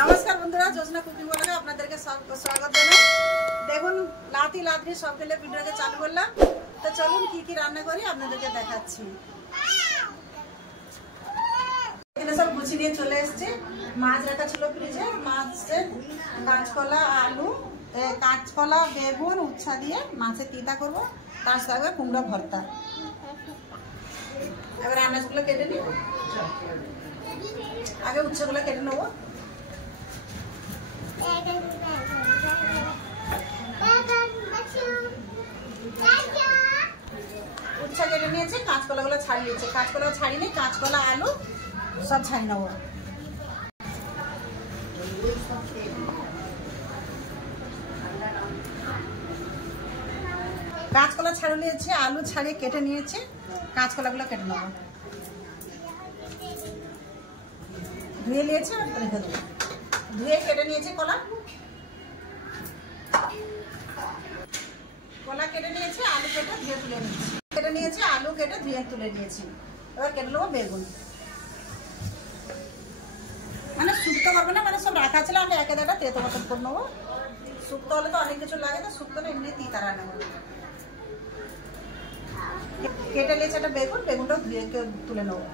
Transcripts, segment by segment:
नमस्कार बंधुरा जोजना कुकिंग ब्लगे আপনাদেরকে स्वागत জানাই। দেখুন লাতি লাতি সব গেলে ভিডিওকে চালু করলাম। তো চলুন কি কি রান্না করি আপনাদেরকে দেখাচ্ছি। এখানে সব গুছিয়ে নিয়ে চলে এসেছে। মাছ রাখা ছিল ফ্রিজে, মাছের কাঁচকলা আলু কাঁচকলা বেগুন উচ্ছা দিয়ে মাছের তিতা করব, তার সাথে কুমড়া ভর্তা। এবার আনাজগুলো কেটে নিব, আগে উচ্ছগুলো কেটে নেবো। উচ্ছা কেটে নিয়েছে, কাঁচকলা গুলো ছাড়িয়ে নিয়েছে, কাঁচকলা ছাড়িয়ে নিয়ে কাঁচকলা আলু সব ছাড়িয়ে নেবো। কাঁচকলা ছাড়িয়ে নিয়েছে, আলু ছাড়িয়ে কেটে নিয়েছে, কাঁচকলা গুলো কেটে নেবো। ধুয়ে নিয়েছে, রেখে দেবো। ধুয়ে কেটে নিয়েছে কলা, কলা কেটে নিয়েছে, আলু কেটে ধুয়ে তুলে নিয়েছি। কেটে নিয়েছে, আলু কেটে ধুয়ে তুলে নিয়েছি। এবার কেটে নেবো বেগুন। মানে শুক্তো করবো না, মানে সব রাখা ছিল, আমি একে একটা তেতো মতন করে নেবো। শুক্তো হলে তো অনেক কিছু লাগে, তো শুক্তোটা এমনি তিতা রান্না করবো। কেটে নিয়েছে একটা বেগুন, বেগুনটাও ধুয়ে তুলে নেবো।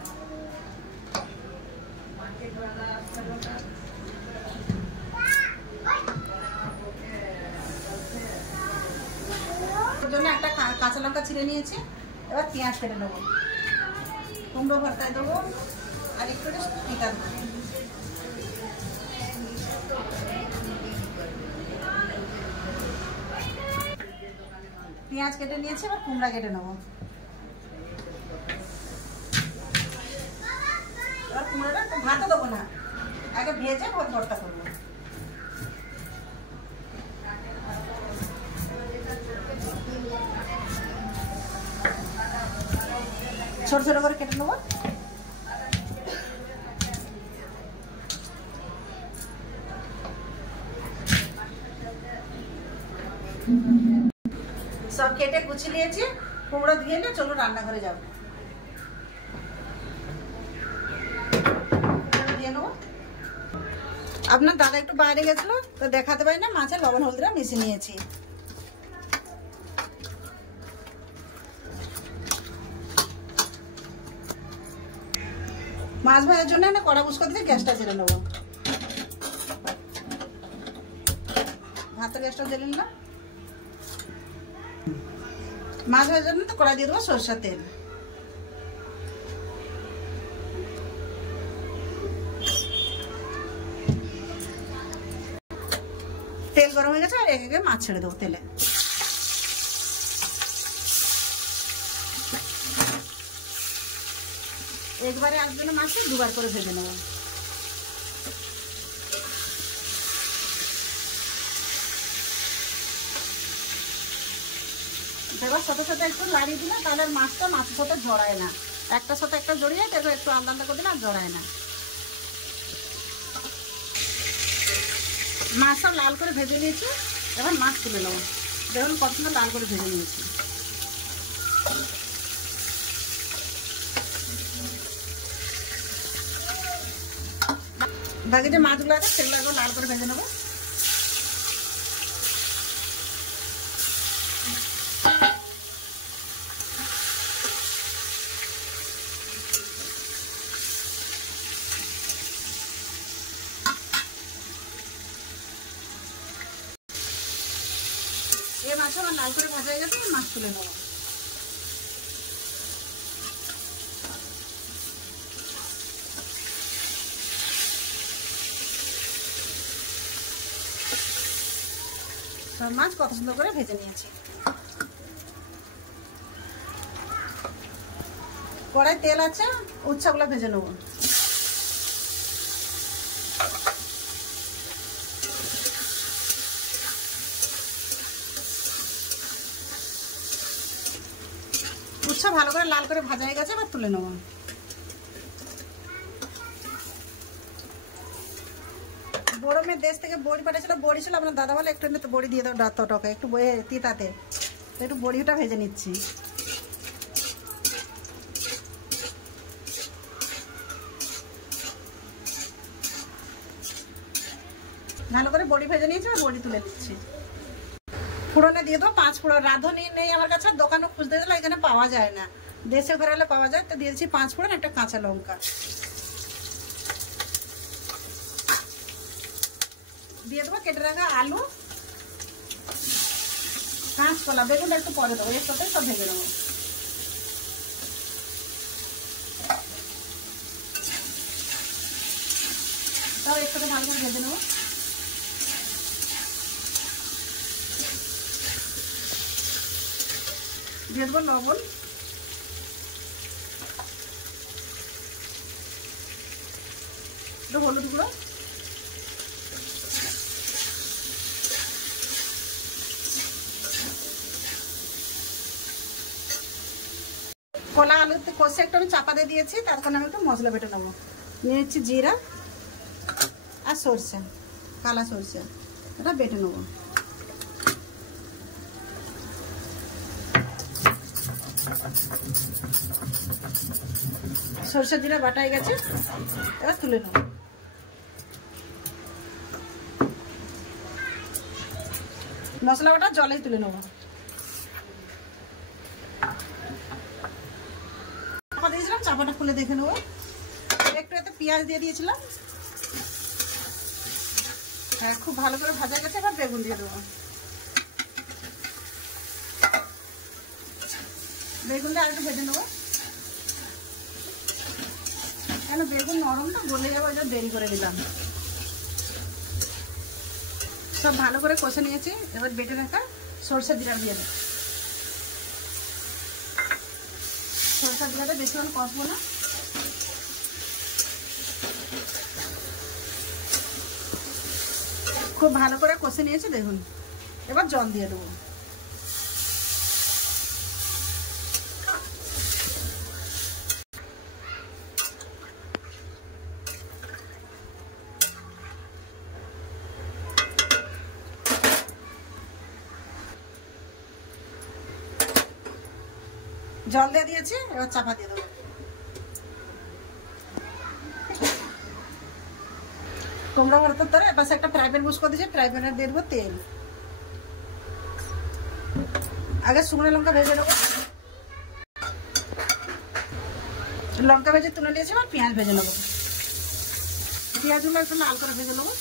জন্য একটা কাঁচা লঙ্কা ছিঁড়ে নিয়েছি। এবার পেঁয়াজ কেটে নেবো, কুমড়ো ভর্তায় দেবো, আর একটু পিঠা দেবো। পেঁয়াজ কেটে নিয়েছি, এবার কুমড়া কেটে নেবো। এবার কুমড়োটা ভাতে দেবো না, আগে ভেজে ভর্তা করবো। ছোট ছোট করে কেটে নেবো। সব কেটে গুছিয়ে নিয়েছি, কুমড়ো দিয়ে নিয়ে চলো রান্নাঘরে যাবো। দিয়ে নেবো। আপনার দাদা একটু বাইরে গেছিল, তো দেখাতে পারি না, মাছের লবণ হলদিটা মিশিয়ে নিয়েছি। মাছ ভাজার জন্য না কড়া বুস করতে গ্যাসটা জেলে নেবো। ভাতের গ্যাসটা জেলে নিলাম। মাছ ভাজার জন্য তো কড়া দিয়ে দেবো সরষের তেল। তেল গরম হয়ে গেছে, আর এক একে মাছ ছেড়ে দেবো তেলে। একবারে আসবে না, মাছটা দুবার করে ভেজে নেবো। এবার সাথে সাথে একটু লাড়িয়ে দিলে তাহলে মাছটা মাছের সাথে জড়ায় না। একটার সাথে একটা জড়িয়ে তারপর একটু আলাদা আলাদা করে দিলে আর জড়ায় না। মাছ সব লাল করে ভেজে নিয়েছি, এবার মাছ তুলে নেবো। দেখুন কত সুন্দর লাল করে ভেজে নিয়েছি। বাকি যে মাছগুলো আছে সেগুলো একবার লাল করে ভেজে নেবো। এই মাছ আমার লাল করে ভাজা হয়ে গেছে, মাছ তুলে নেবো। সব মাছ কত সুন্দর করে ভেজে নিয়েছি। কড়াই তেল আছে, উচ্ছাগুলো ভেজে নেবো। উচ্ছা ভালো করে লাল করে ভাজা হয়ে গেছে, এবার তুলে নেবো। গরমের দেশ থেকে বড়ি পাঠিয়েছিল, বড়ি ছিল, আপনার দাদা বলে একটু বড়ি দিয়ে দাও, টকে একটু তিতাতে, একটু বড়িটা ভেজে নিচ্ছি। ভালো করে বড়ি ভেজে নিয়েছি, বড়ি তুলে দিচ্ছি। ফোড়নে দিয়ে দেবো 5 ফোড়ন। রাঁধুনি নেই আমার কাছে, দোকানে খুঁজতে গেলে এখানে পাওয়া যায় না, দেশে ঘরে হলে পাওয়া যায়। তো দিয়েছি 5 ফোড়ন, একটা কাঁচা লঙ্কা দিয়ে দেবো। কেটে রাখা আলু, কাঁচকলা, বেগুন একটু পরে দেবো, এর সাথে সব ভেজে নেবো। তাও এর সাথে ভালো করে ভেজে নেবো। দিয়ে দেবো লবণ, একটু হলুদ গুঁড়ো, কলা আলুতে কষে একটু আমি চাপা দিয়ে দিয়েছি। তারপর আমি একটু মশলা বেটে নেবো। নিয়ে নিচ্ছি জিরা আর সরষে, কালা সরষে, এটা বেটে নেবো। সরষে জিরা বাটা হয়ে গেছে, এবার তুলে নেবো। মশলা বাটা জলে তুলে নেবো। চাপা দিয়েছিলাম, চাপাটা খুলে দেখে নেবো। একটু এতে পেঁয়াজ দিয়ে দিয়েছিলাম, হ্যাঁ খুব ভালো করে ভাজা গেছে। এবার বেগুন দিয়ে দেবো। বেগুনটা আর একটু ভেজে নেবো, কেন বেগুন নরম তো গলে যাবো, এটা দেরি করে দিলাম। সব ভালো করে কষে নিয়েছি। এবার বেটে রাখা সরষে জিরা দিয়ে দেবো। সরষে জিরাটা বেশিক্ষণ কষবো না, খুব ভালো করে কষে নিয়েছি দেখুন। এবার জল দিয়ে দেবো। জল দিয়ে দিয়েছি, এবার চাপা দিয়ে দেবো। কুমড়া ভর্তার তরে এপাশে একটা ফ্রাই প্যান বুস করে দিয়েছি, ফ্রাই প্যানে দিয়ে দেবো তেল। আগে শুকনো লঙ্কা ভেজে নেবো, লঙ্কা ভেজে তুলে নিয়েছি। এবার পেঁয়াজ ভেজে নেবো, পেঁয়াজগুলো একটু লাল করে ভেজে নেবো।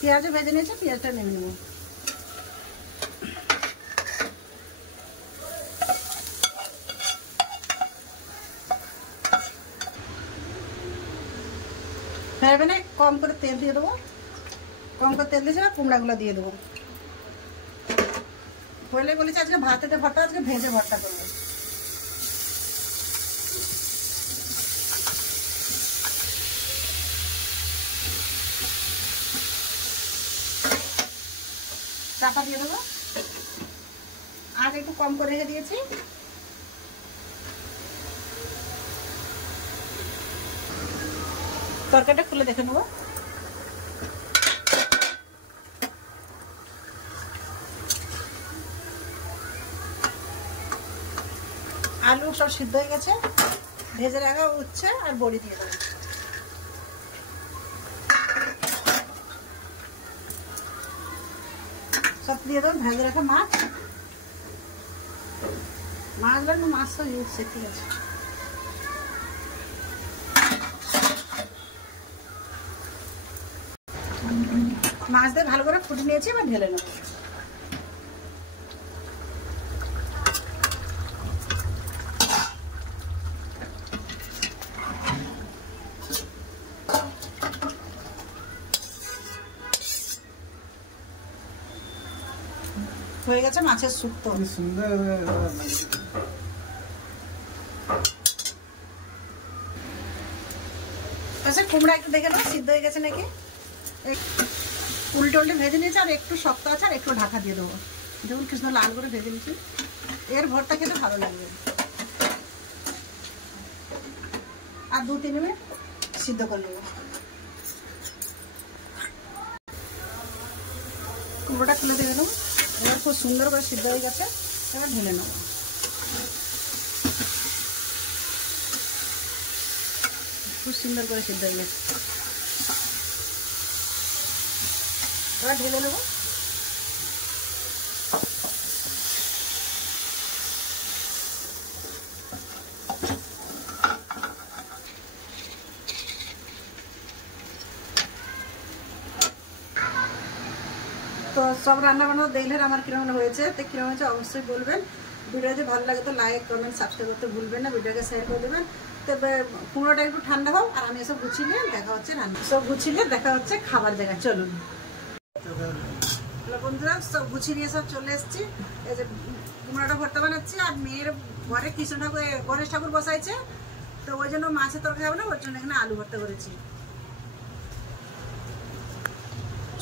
পেঁয়াজও ভেজে নিয়েছি, পেঁয়াজটা নেমে নেবো। ফ্রাই প্যানে কম করে তেল দিয়ে দেবো, কম করে তেল দিয়েছি। কুমড়াগুলো দিয়ে দেবো। বলে বলেছি আজকে ভাতেতে ভর্তা, আজকে ভেজে ভর্তা করবো। চাপা দিয়ে দেবো, আর একটু কম করে রেখে দিয়েছি। তরকারিটা খুলে দেখে নেবো। আলু সব সিদ্ধ হয়ে গেছে, ভেজে রাখা উচ্ছে আর বড়ি দিয়ে দেবো। সব দিয়ে দেবো। ভেজে রাখা মাছ, মাছগুলো মাছ তো উঠছে, ঠিক আছে। মাছ দিয়ে ভালো করে ফুটে নিয়েছি, এবার ঢেলে নেবো। হয়ে গেছে মাছের শুক্তো। সুন্দর আচ্ছা, কুমড়া একটু দেখে নাও সিদ্ধ হয়ে গেছে নাকি। উল্টে উল্টে ভেজে নিয়েছি, আর একটু শক্ত আছে, আর একটু ঢাকা দিয়ে দেবো। যেমন কৃষ্ণ লাল করে ভেজে নিয়েছি, এর ভর্তা খেতে ভালো লাগবে। আর 2-3 মিনিট সিদ্ধ করে নেবো। কুমড়োটা খুলে দিয়ে দেবো। এবার খুব সুন্দর করে সিদ্ধ হয়ে গেছে, এবার ঢেলে নেবো। খুব সুন্দর করে সিদ্ধ হয়ে গেছে। এবার ঢেলে নেবো। তো সব রান্না বান্না দেখলেন আমার কিরকম হয়েছে, তো কিরকম হয়েছে অবশ্যই বলবেন। ভিডিও যদি ভালো লাগে তো লাইক কমেন্ট সাবস্ক্রাইব করতে ভুলবেন না, ভিডিওকে শেয়ার করে দেবেন। তো কুমড়োটা একটু ঠান্ডা হোক আর আমি এসব গুছিয়ে নিয়ে দেখা হচ্ছে রান্না, সব গুছিয়ে দেখা হচ্ছে খাবার জায়গায়। চলুন বন্ধুরা, সব গুছিয়ে নিয়ে সব চলে এসেছি। এই যে কুমড়োটা ভর্তা বানাচ্ছি, আর মেয়ের ঘরে কৃষ্ণ ঠাকুর গণেশ ঠাকুর বসাইছে, তো ওই জন্য মাছের তরকারি হবে না, ওর জন্য এখানে আলু ভর্তা করেছি।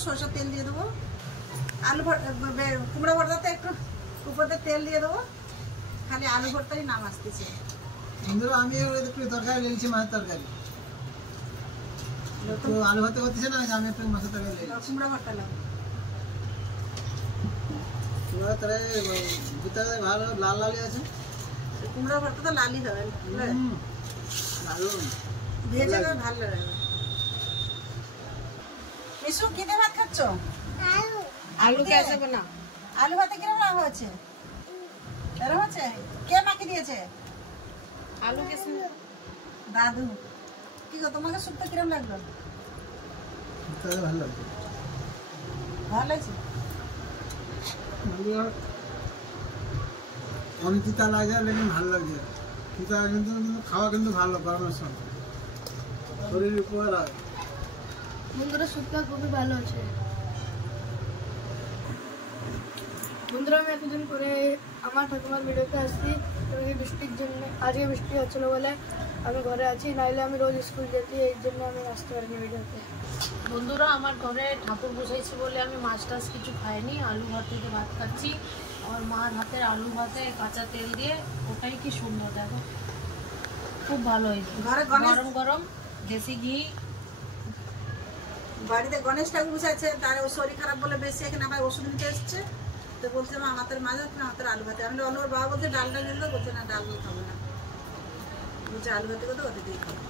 সরষের তেল দিয়ে দেবো, আলু কুমড়ো ভর্তাতে একটু উপরে তেল দিয়ে দেবো, খালি আলু ভর্তারই নাম আসতেছে। বন্ধুরা আমি একটু তরকারি লেগেছি, মাছের তরকারি, তো আলু ভর্তা করতেছে না, আমি একটু মাছের তরকারি লেগেছি। কুমড়ো ভর্তা লাগবে, কুমড়ো তরকারি ভিতরে ভালো লাল লালই আছে। কুমড়ো ভর্তা তো লালই হবে, ভালো ভেজে ভালো লাগবে। মিশু কি দিয়ে ভাত খাচ্ছ? আলু কেসে বনা, আলু ভাতে কিরকম রান্না হয়েছে? এরকম হচ্ছে? কে মাখিয়ে দিয়েছে? আলু কেসে দাদু। কি গো তোমাকে শুক্তো কিরকম লাগলো? ভালো লাগছে, ভালো লাগছে। কম তিতা লাগে, লেকিন ভালো লাগছে। তিতা কিন্তু খাওয়া কিন্তু ভালো, গরমের সময় শরীরের উপকার হয়। বন্ধুরা শুক্তো খুবই ভালো আছে। বন্ধুরা আমি এতদিন পরে আমার ঠাকুমার ভিডিওতে আসছি, বৃষ্টির জন্য আজকে বৃষ্টি হচ্ছিলো বলে আমি ঘরে আছি, নাইলে আমি রোজ স্কুল যেতে, এই জন্য আমি আসতে পারিনি ভিডিওতে। বন্ধুরা আমার ঘরে ঠাকুর বসাইছি বলে আমি মাছ টাছ কিছু খাইনি, আলু ভাত দিয়ে ভাত খাচ্ছি। আমার মার হাতের আলু ভাতে কাঁচা তেল দিয়ে, ওটাই কি সুন্দর, দেখো খুব ভালো হয়েছে। গরম গরম দেশি ঘি। বাড়িতে গণেশ ঠাকুর বসাইছে, তার শরীর খারাপ বলে বেশি এখানে আবার ওষুধ নিতে এসছে, তো বলছে মা আমাদের মাঝে আমাদের আলু ভাতে। আমি অন্য বাবা বলছে ডালটা নিল, বলছে না ডাল খাবো না, বলছে আলু ভাতে করতে ওদের দিয়ে খাবো।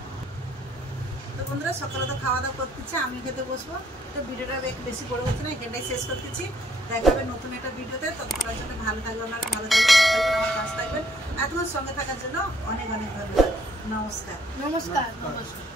তো বন্ধুরা সকালে তো খাওয়া দাওয়া করতেছি, আমি খেতে বসবো। তো ভিডিওটা বেশি বড় হচ্ছে না, এখানটাই শেষ করতেছি। দেখা হবে নতুন একটা ভিডিওতে, ততক্ষণের জন্য ভালো থাকবে, আপনারা ভালো থাকবেন, আমার কাছে থাকবেন। এতক্ষণ সঙ্গে থাকার জন্য অনেক অনেক ধন্যবাদ। নমস্কার। নমস্কার। নমস্কার।